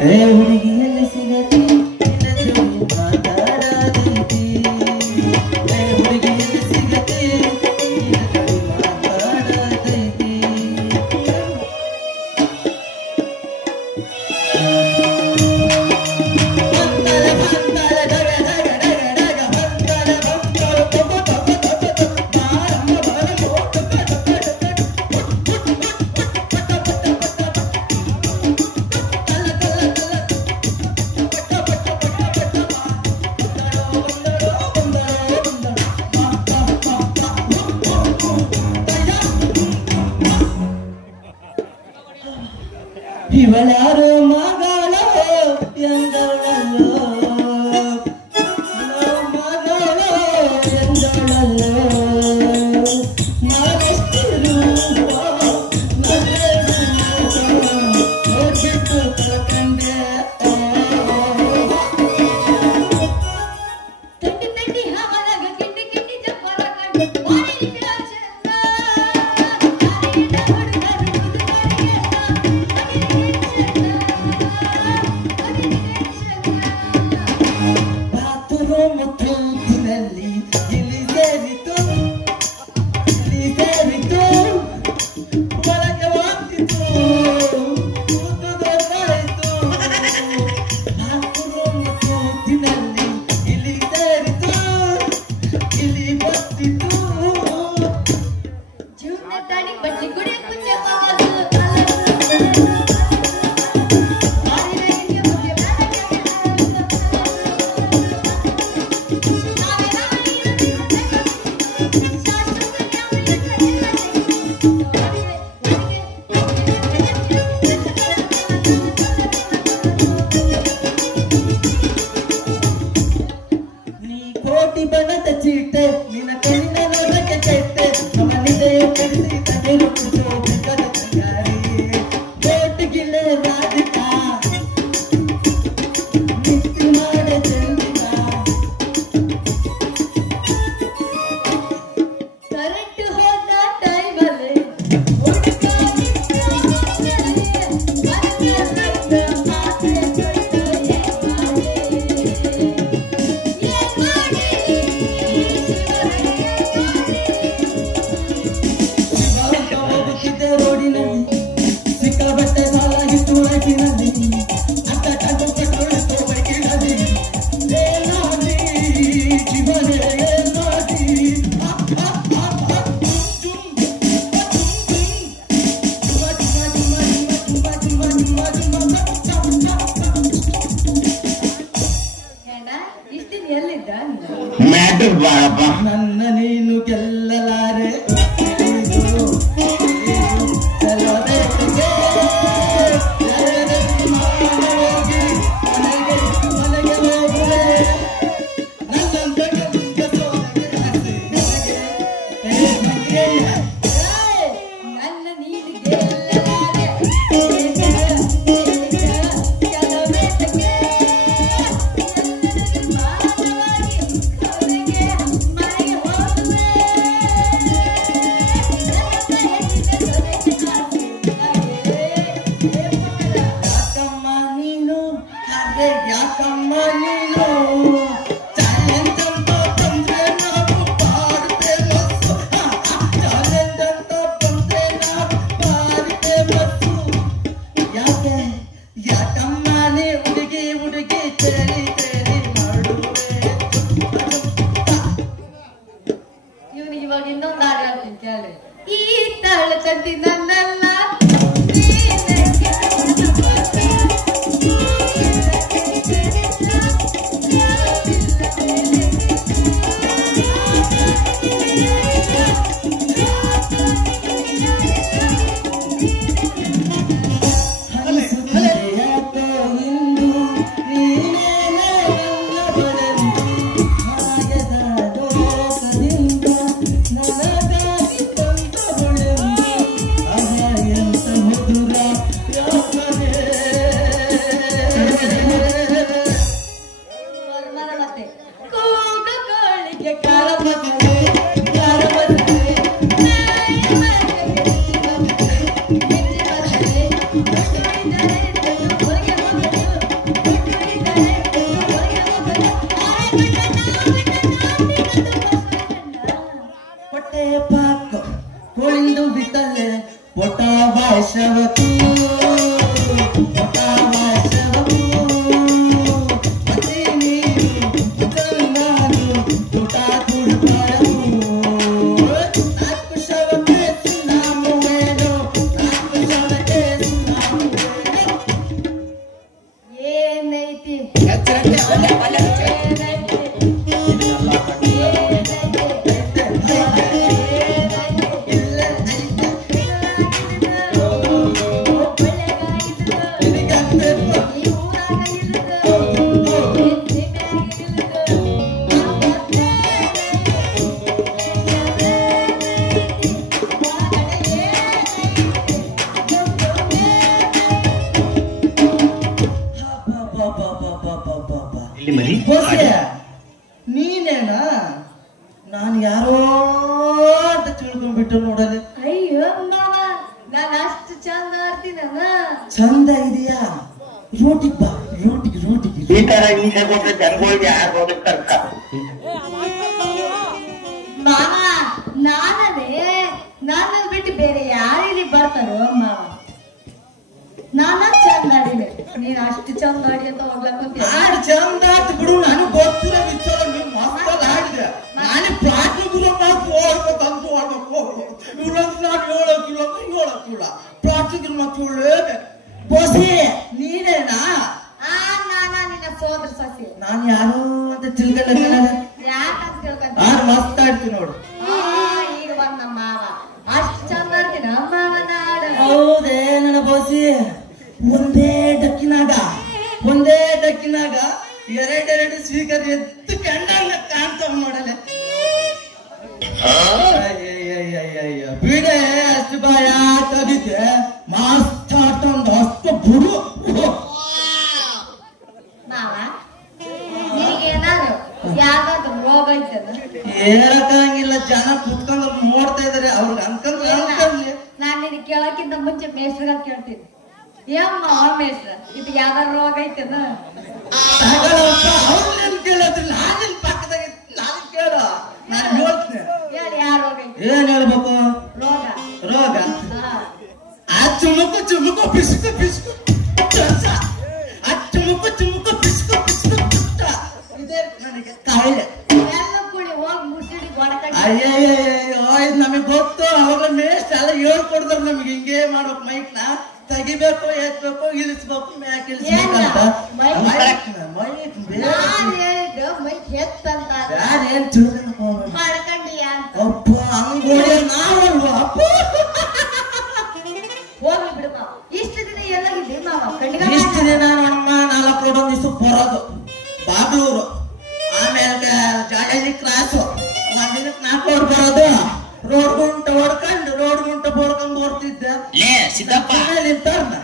ಹುಡುಗಿಯಲ್ಲಿ ಸಿಗತಿ ಮಾತಾಡತೈತಿ ಹುಡುಗಿಯಲ್ಲಿ ಸಿಗತಿ ಮಾತಾಡತೈತಿ ಇವಳ್ಯಾರೋ ಮಗಳೋ ಎಂದಳಲ್ಲೋ ಮಗಳೋ ಎಂದಳಲ್ಲೋ ನಾವೆಷ್ಟಿರು ನೋಡ್ಬಿಟ್ಟು ಕಂಡೆ ಬಣ್ಣದ ಚೀಟೆ ನಿನ್ನ ಕಣ್ಣಿನ ನೋಡಕ್ಕೆ ಕೆಟ್ಟೆ ನಮ್ಮನಿದೆಯ ಕಡಿಸಿ ತಡೆರು ಕುಡಿಸೋ ಬೆಕ್ಕದ ಕೈಯಾರಿ ಕೋಟಿಗಿಲೆ ರಾಧಿಕ ನಿತ್ಯ ಮಾಡ ಚಂದಿಕ ಕರೆಂಟ್ ಹೋದ ಟೈಮಲ್ಲಿ ನನ್ನ ನೀನು ಗೆಲ್ಲಲಾರೆ ಯಾಕಮ್ಮ ನೀನು ಚಾಲೆಂಜ್ ಅಂತ ಬಂದ್ರೆ ನಾವು ಬಾರಿ ಫೇಮಸ್ಸು ಚಾಲೆಂಜ್ ಅಂತ ಬಂದ್ರೆ ನಾವು ಬಾರಿ ಫೇಮಸ್ಸು ಯಾಕಮ್ಮ ನೀ ಹುಡುಗಿ ಹುಡುಗಿ ತೇರಿ ತೇರಿ ಮಾಡುವೆ ಇವನಿಗೆ ಇವಾಗ ಇನ್ನೊಂದು ಹಾಡು ಹೇಳ್ತೀನಿ ಕೇಳಿ ಈ ತಾಳ ಚಂದಿ ನನ್ನಲ್ಲ ಹಿಂದು ನೀನೇ ನೀನೇನಾ? ನಾನು ಯಾರೋ ಅಂತ ತಿಳ್ಕೊಂಡ್ಬಿಟ್ಟು ನೋಡಲೆ. ಅಯ್ಯೋ ಮಾವ, ನಾನು ಅಷ್ಟು ಚಂದ ಆಡ್ತೀನಲ್ಲ. ಚಂದ ಇದೆಯಾ? ರೋಟಿಗೆ ಬಾ, ರೋಟಿಗೆ ಈ ತರ ಹಿಂದೆ ಕೊಟ್ಟರೆ ಜನಗಳಿಗೆ ಯಾರು ಹೋಗ್ತಾರ? ಮಾವ, ನನ್ನ ಬಿಟ್ಟು ಬೇರೆ ಯಾರು ಇಲ್ಲಿ ಬರ್ತಾರೋ ಮಾವ? ನಾನ ಚಂದ ಆಡಿದೆ, ನೀನ್ ಅಷ್ಟು ಚಂದ ಆಡಿ ಅಂತ ಹೋಗ್ಲಕ್ಕ ಆಡ್ ಚಂದ ಆಯ್ತು ಬಿಡು. ನನಗೆ ಗೊತ್ತಿಲ್ಲ ವಿಚಾರ. ನೀನ್ ಮಕ್ಕಳು ಆಡಿದೆ. ನಾನೇ ಪ್ರಾಕ್ಟಿಕಲ್ ಮಾತು ಓಡ್ಬೇಕು ಅಂತ ಓಡ್ಬೇಕು. ಇವ್ರಂತ ನಾನು ಹೇಳಕ್ಕಿಲ್ಲ ಪ್ರಾಕ್ಟಿಕಲ್ ಮಾತು ಹೇಳಬೇಕು. ಬೋಸಿ ನೀನೇನಾ? ನಿನ್ನ ಸೋದರ ಸಸಿ. ನಾನು ಯಾರು ಅಂತ ತಿಳ್ಕೊಂಡ ಯಾಕಂತ ತಿಳ್ಕೊಂತ? ಮಸ್ತ್ ಆಡ್ತೀನಿ ನೋಡು. ಈಗ ಬಂದ ಮಾವ ಅಷ್ಟು ಚಂದ ಆಡ್ತೀನ ಮಾವನ ಹಾಡು. ಹೌದೇ ನನ್ನ ಬೋಸಿ? ಒಂದೇ ಡಕ್ಕಿನಾಗ ಎರಡೆರಡು ಸ್ವೀಕರ್ ಎದ್ದು ಕಂಡಂಗ ಕಾಣ್ತಾವ ನೋಡಲೆ. ಬಿಡೆ ಅಷ್ಟು ಭಯ ತೆಗಿತೆ ಮಸ್ತ್ ಆಡ್ತಂದು ಅಷ್ಟು ಬುಡು. ಮಾವ, ನಿನಗೇನಾದ್ರು ಯಾವ್ದಾದ್ರು ರೋಗ ಐತದ? ಹೇಳಕ್ಕಾಗಿಲ್ಲ. ಜನ ಕುತ್ಕೊಂಡ್ರು ನೋಡ್ತಾ ಇದಾರೆ. ಅವ್ರಿಗೆ ಅನ್ಕೊಂಡ್ರೆ ನಾನ್ ನಿನ್ ಕೇಳಕ್ಕಿಂತ ಮುಂಚೆ ಮೇಸ್ಟ್ರಿಗ ಕೇಳ್ತೀನಿ. ಏಮ್ಮ ಮೇಸ್ಟ್ರ, ಇದು ಯಾವ್ದಾರ ರೋಗ ಐತದ? ಅವ್ರನ್ನೇನ್ ಕೇಳಿದ್ರೆ ನಾನಿನ್ ಪಕ್ಕದಾಗ ನಾನು ಕೇಳ ನಾನು ಹೇಳ್ತೀನಿ. ಹೇಳಿ ಯಾವ ರೋಗ ಐತಿ? ಏನ್ ಹೇಳ್ಬೇಕು? ರೋಗ ಆ ಚುಮುಕು ಪಿಸುಕು ಚುಮುಕು ಪಿಸುಕು ಇದೇ ನನಗೆ ಕಾಯಿಲೆ. ಎಲ್ಲ ಕೂಡಿ ಹೋಗಿ ಮುಸಿಡಿ ಗೊಡಕಟ್ಟಿ. ಅಯ್ಯಯ್ಯೋ, ಇದು ನಮಗೆ ಗೊತ್ತು. ಅವಾಗ ಮೇಸ್ಟ್ ಎಲ್ಲ ಹೇಳ್ಕೊಡ್ತಾರೆ ನಮ್ಗೆ. ಹಿಂಗೆ ಮಾಡ್ಬೇಕು. ಮೈಕ್ ನ ತೆಗಿಬೇಕು, ಎತ್ಬೇಕು, ಇಳಿಸ್ಬೇಕು, ಮ್ಯಾಕ್ ಇಳಿಸ್ಬೇಕು ಅಂತ. ನಾನ್ ಹೇಳಿದ್ದು ಮೈಕ್ ಹೆತ್ತಂತ. ಯಾರೇನ್ ತಿಳ್ಕೊಂಡು ಮಾಡ್ಕಂಡಿಯ ಅಂತ. ಅಪ್ಪ ಹಂಗೋಡಿ ನಾವಲ್ವಾ? ಅಪ್ಪ ಹೋಗ್ಲಿ ಬಿಡು ಮಾವ. ಇಷ್ಟು ದಿನ ಎಲ್ಲಾಗಿದ್ದೆ ಮಾವ? ಇಷ್ಟು ದಿನ ನೋಡಮ್ಮ 4 ರೋಡ್ ಒಂದ್ ದಿವ್ಸ ಬರೋದು ಬಾಗ್ಲೂರು, ಆಮೇಲೆ ಜಾಗಲಿ ಕ್ರಾಸು, ಒಂದಿನಕ್ಕೆ 4 ರೋಡ್ ಬರೋದು. ರೋಡ್ ಗುಂಟ ಹೊಡ್ಕೊಂಡು ಬರ್ತಿದ್ದೆ. ಸಿದ್ದಪ್ಪ ನಿಂತವ್ರನ್ನ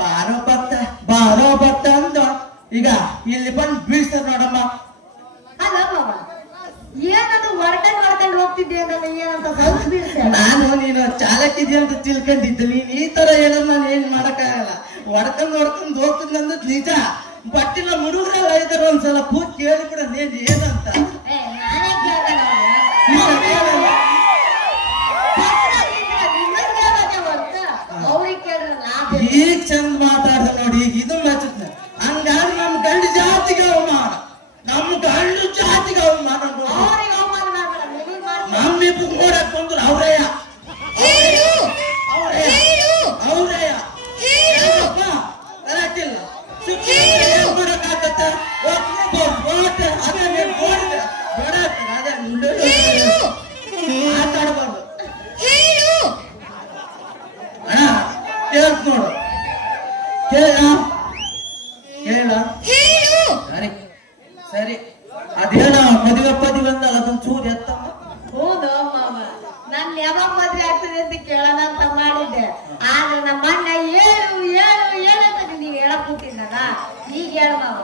ಬಾರೋ ಬತ್ತ ಅಂದ. ಈಗ ಇಲ್ಲಿ ಬಂದು ಬೀಳ್ತಾರೆ ನೋಡಮ್ಮ. ಅಲ್ಲ ಮಾವ, ಏನದು ಹೊಡ್ಕೊಂಡು ಹೋಗ್ತಿದ್ದೆ ಅಂದ್ರೆ ಏನಂತ ಸ್ವಲ್ಪ ಬೀಳ್ತೇನೆ. ನೀನು ಚಾಲಕ್ ಇದೆಯಾ ಅಂತ ತಿಳ್ಕೊಂಡಿದ್ದೆ. ನೀನ್ ಈ ತರ ಹೇಳೋದು ನಾನು ಏನ್ ಮಾಡಕ್ಕಾಗಲ್ಲ. ಹೊಡ್ಕೊಂಡು ಹೋಗ್ತಿದ್ನಂದ್ ನಿಜ. ಬಟ್ಟಿನ ಮುಡುಗ್ರೆಲ್ಲ ಇದಾರೆ. ಒಂದ್ಸಲ ಕೂತ್ ಕೇಳಿಬಿಡ ನೀನ್ ಏನಂತ. ನಾನೇ ಕೇಳ್ದೆ ಅವ್ರಿಗೆ ಕೇಳ್ರಲ್ಲ. ಈಗ ಚಂದ ಮಾತಾಡ್ದ ನೋಡಿ. ಈಗ ಇದು ಮಚ್ಚ ಹಂಗಾಗಿ ನಮ್ ಗಂಡು ಜಾತಿಗೆ ಅವಮಾನ. ಅವ್ರಿಗೆ ಅವಮಾನ ಮಾಡ್ಬೇಡ, ನಿನಗ್ ಮಾಡ್ಬೇಡ. ನಮ್ಮಿಬ್ಬರು ನೋಡಕ್ ಬಂದ್ರು ಅವ್ರಯ್ಯ ಕರೆಕ್ಟಿಲ್ಲ. ನೋಡಕ್ಕಾಗತ್ತ ಮಾತಾಡಬಾರ್ದು. ಅಣ್ಣ ಕೇಳ್ತ ನೋಡು. ಕೇಳ ಸರಿ. ಅದೇನ ಮದುವೆ ಅಂದಲ್ಲ ಅದೊಂದು ಚೂರು ಎತ್ತಮ್ಮ. ಹೌದು ಮಾವ, ನನ್ ಯಾವಾಗ ಮದ್ವೆ ಆಗ್ತದೆ ಅಂತ ಕೇಳೋಣ ಅಂತ ಮಾಡಿದ್ದೆ. ಆದ್ರೆ ನಮ್ಮ ಅಣ್ಣ ಹೇಳು ಅಂತ ನೀವ್ ಹೇಳಕ್ ಕೂತಿದ್ದಾಗ ಈಗ ಹೇಳ ಮಾವ,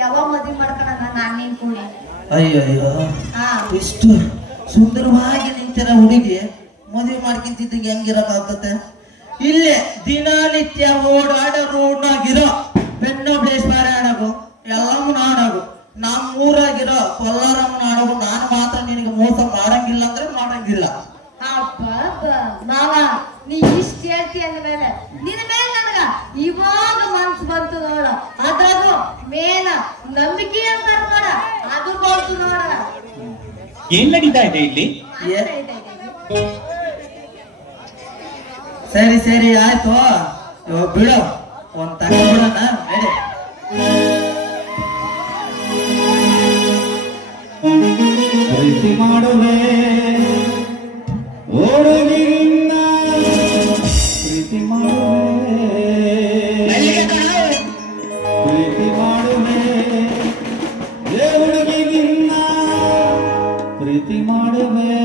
ಯಾವಾಗ ಮದ್ವೆ ಮಾಡ್ಕೊಳಣ ನಾನ್ ನೀನ್ ಕೂಡಿ. ಅಯ್ಯಯ್ಯೋ, ಇಷ್ಟು ಸುಂದರವಾಗಿ ನಿಂತಿರ ಹುಡುಗಿ ಮದುವೆ ಮಾಡ್ಕೊಂತಿದ್ದಂಗೆ ಹೆಂಗಿರಕ್ಕಾಗತ್ತೆ? ಇಲ್ಲೇ ದಿನನಿತ್ಯ ಓಡಾಡ ರೋಡ್ನಾಗಿರೋ ಪೆನ್ನೊಬ್ಲೇಶ್ವರ ಆಡಗು, ಎಲ್ಲಮ್ಮನ ಆಡಗು, ನಮ್ಮ ಊರಾಗಿರೋ ಕೊಲ್ಲಾರಮ್ಮನ ಆಡಗು. ನಾನು ಮಾತ್ರ ನಿನಗೆ ಮೋಸ ಮಾಡಂಗಿಲ್ಲ ಅಂದ್ರೆ ಮಾಡಂಗಿಲ್ಲ. ಮಾವ, ನೀ ಇಷ್ಟ ಹೇಳ್ತಿ ಅಂದ್ಮೇಲೆ ನಿನ್ನ ಮೇಲೆ ನನಗ ಇವಾಗ ಮನ್ಸು ಬಂತು ನೋಡ. ಅದ್ರಾಗು ಮೇನ ನಂಬಿಕೆ ಅಂತಾರ ನೋಡ, ಅದು ಬಂತು ನೋಡ. ಏನ್ ನಡೀತಾ ಇದೆ ಇಲ್ಲಿ? ಸರಿ ಆಯ್ತು. ಇವಾಗ ಬಿಡು, ಒಂದ್ ತಗೊಂಡ್ಬಿಡೋಣ. ನಡಿ. ಪ್ರೀತಿ ಮಾಡುವೆ ಹುಡುಗಿಯಿಂದ ಪ್ರೀತಿ ಮಾಡುವೆ ಪ್ರೀತಿ ಮಾಡುವೆ ಹುಡುಗಿಯಿಂದ ಪ್ರೀತಿ ಮಾಡುವೆ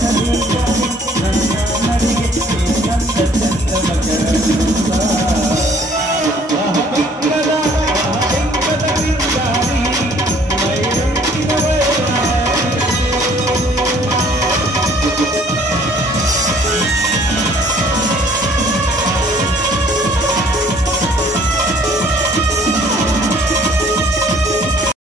Thank you.